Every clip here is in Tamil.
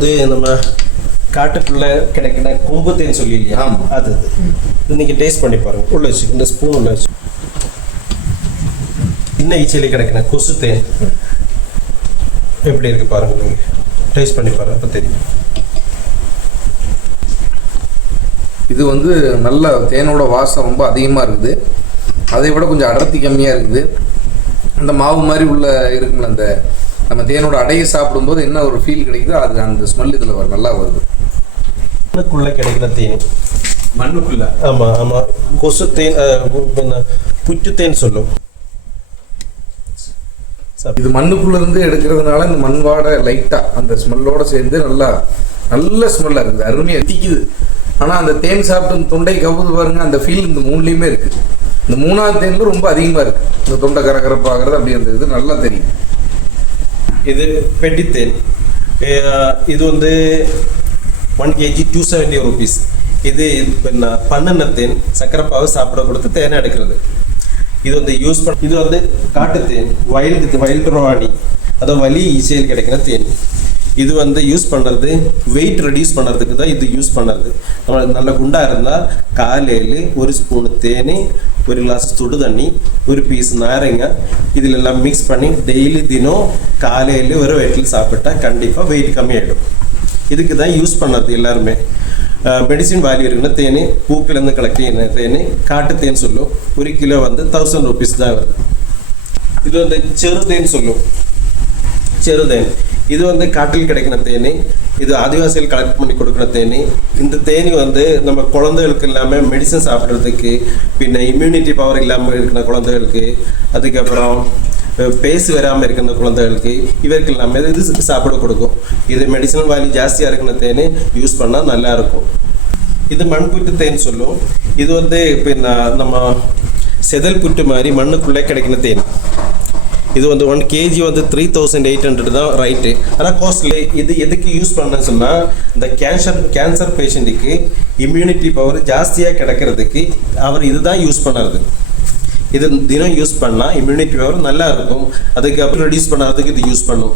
இது நம்ம காட்டுக்குள்ள கிடைக்கிற கொம்பு தேன் சொல்லி இல்லையா, அது இன்னைக்கு டேஸ்ட் பண்ணி பாருங்க. உள்ள வச்சு இந்த ஸ்பூன் உள்ள வச்சு சின்ன ஈச்சையில கிடைக்கிற கொசு தேன் எப்படி இருக்கு பாருங்க. நீங்க டேஸ்ட் பண்ணி பாருங்க, அப்ப தெரியும். இது வந்து நல்ல தேனோட வாசம் ரொம்ப அதிகமாக இருக்குது. அதை விட கொஞ்சம் அடர்த்தி கம்மியாக இருக்குது. அந்த மாவு மாதிரி உள்ள இருக்குங்கள அந்த நம்ம தேனோட அடையை சாப்பிடும்போது என்ன ஒரு ஃபீல் கிடைக்குதோ அது அந்த ஸ்மெல் இதில் நல்லா வருது. மண்ணுக்குள்ள கிடைக்கிற தேன், மண்ணுக்குள்ள. ஆமாம் ஆமாம், கொசு தேன், புற்று தேன் சொல்லும். இது மண்ணுக்குள்ளேருந்து எடுக்கிறதுனால இந்த மண் வாடை லைட்டாக அந்த ஸ்மெல்லோடு சேர்ந்து நல்ல ஸ்மெல்லாக இருக்குது, அருமையாக திக்குது. ஆனால் அந்த தேன் சாப்பிட்டு தொண்டை கவுது பாருங்க, அந்த ஃபீல் இந்த மூணுலேயுமே இருக்குது. இந்த மூணாவது தேனில் ரொம்ப அதிகமாக இருக்குது. இந்த தொண்டை கரகரப்பாகிறது அப்படி அந்த இது நல்லா தெரியும். இது பெட்டி தேன். இது வந்து 1 kg 270 rupees. இது பண்ணெண்ண தேன், சக்கரை பாவு சாப்பிட கொடுத்து தேனை எடுக்கிறது. இது வந்து யூஸ் பண்ண, இது வந்து காட்டு தேன், வைல்டு ராணி, அதாவது வலி ஈஸியில் கிடைக்கிற தேன். இது வந்து யூஸ் பண்ணுறது வெயிட் ரெடியூஸ் பண்ணுறதுக்கு தான் இது யூஸ் பண்ணுறது. நம்ம நல்ல குண்டாக இருந்தால் காலையில் 1 ஸ்பூனு தேன், 1 கிளாஸ் சுடு தண்ணி, 1 பீஸ் நாரங்க இதில் எல்லாம் மிக்ஸ் பண்ணி டெய்லி தினம் காலையில் ஒரு வயிற்றில் சாப்பிட்டா கண்டிப்பாக வெயிட் கம்மியாகிடும். இதுக்கு தான் யூஸ் பண்ணுறது எல்லாருமே. மெடிசின் வேல்யூ இருக்குன்னா தேன், பூக்கிலேருந்து கலக்கின தேன், காட்டு தேன் சொல்லும். 1 கிலோ வந்து 1000 rupees தான் வருது. இது வந்து செருதேன் சொல்லும், செருதேன். இது வந்து காட்டில் கிடைக்கிற தேனி, இது ஆதிவாசிகள் கலெக்ட் பண்ணி கொடுக்குற தேனி. இந்த தேனி வந்து நம்ம குழந்தைகளுக்கு இல்லாமல் மெடிசன் சாப்பிட்றதுக்கு, பின்ன இம்யூனிட்டி பவர் இல்லாமல் இருக்கிற குழந்தைகளுக்கு, அதுக்கப்புறம் பேசு வராமல் இருக்கிற குழந்தைகளுக்கு, இவருக்கு இல்லாமல் இது சாப்பிட கொடுக்கும். இது மெடிசனல் வேல்யூ ஜாஸ்தியாக இருக்கிற தேனி யூஸ் பண்ணால் நல்லாயிருக்கும். இது மண்புட்டு தேன் சொல்லும். இது வந்து பின்ன நம்ம செதல் புட்டு மாதிரி மண்ணுக்குள்ளே கிடைக்கிற தேன். இது வந்து 1 kg வந்து 3800 தான் ரைட்டு. ஆனால் காஸ்ட்லி. இது எதுக்கு யூஸ் பண்ணணும்னு சொன்னால், இந்த கேன்சர் பேஷண்ட்டுக்கு இம்யூனிட்டி பவர் ஜாஸ்தியாக கிடைக்கிறதுக்கு அவர் இதுதான் யூஸ் பண்ணுறது. இது தினம் யூஸ் பண்ணால் இம்யூனிட்டி பவர் நல்லா இருக்கும். அதுக்கப்புறம் ரெடியூஸ் பண்ணுறதுக்கு இது யூஸ் பண்ணும்.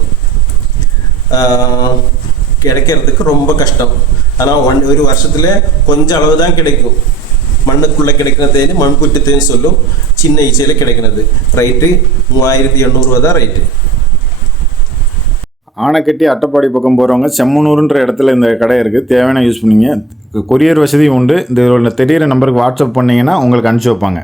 கிடைக்கிறதுக்கு ரொம்ப கஷ்டம். ஆனால் ஒரு வருஷத்துல கொஞ்சம் அளவு தான் கிடைக்கும். மண்ணுக்குள்ளே கிடைக்கிற தேன் மண்புட்டு தேன் சொல்லும். சின்ன ஈச்சையில் கிடைக்கிறது ரைட்டு 3800 தான் ரைட்டு. ஆனைக்கட்டி அட்டப்பாடி பக்கம் போகிறவங்க செம்மனூருன்ற இடத்துல இந்த கடை இருக்குது. தேவையான யூஸ் பண்ணிங்க. கொரியர் வசதியும் உண்டு. இந்த தெரியிற நம்பருக்கு வாட்ஸ்அப் பண்ணிங்கன்னா உங்களுக்கு அனுப்பிச்சி வைப்பாங்க.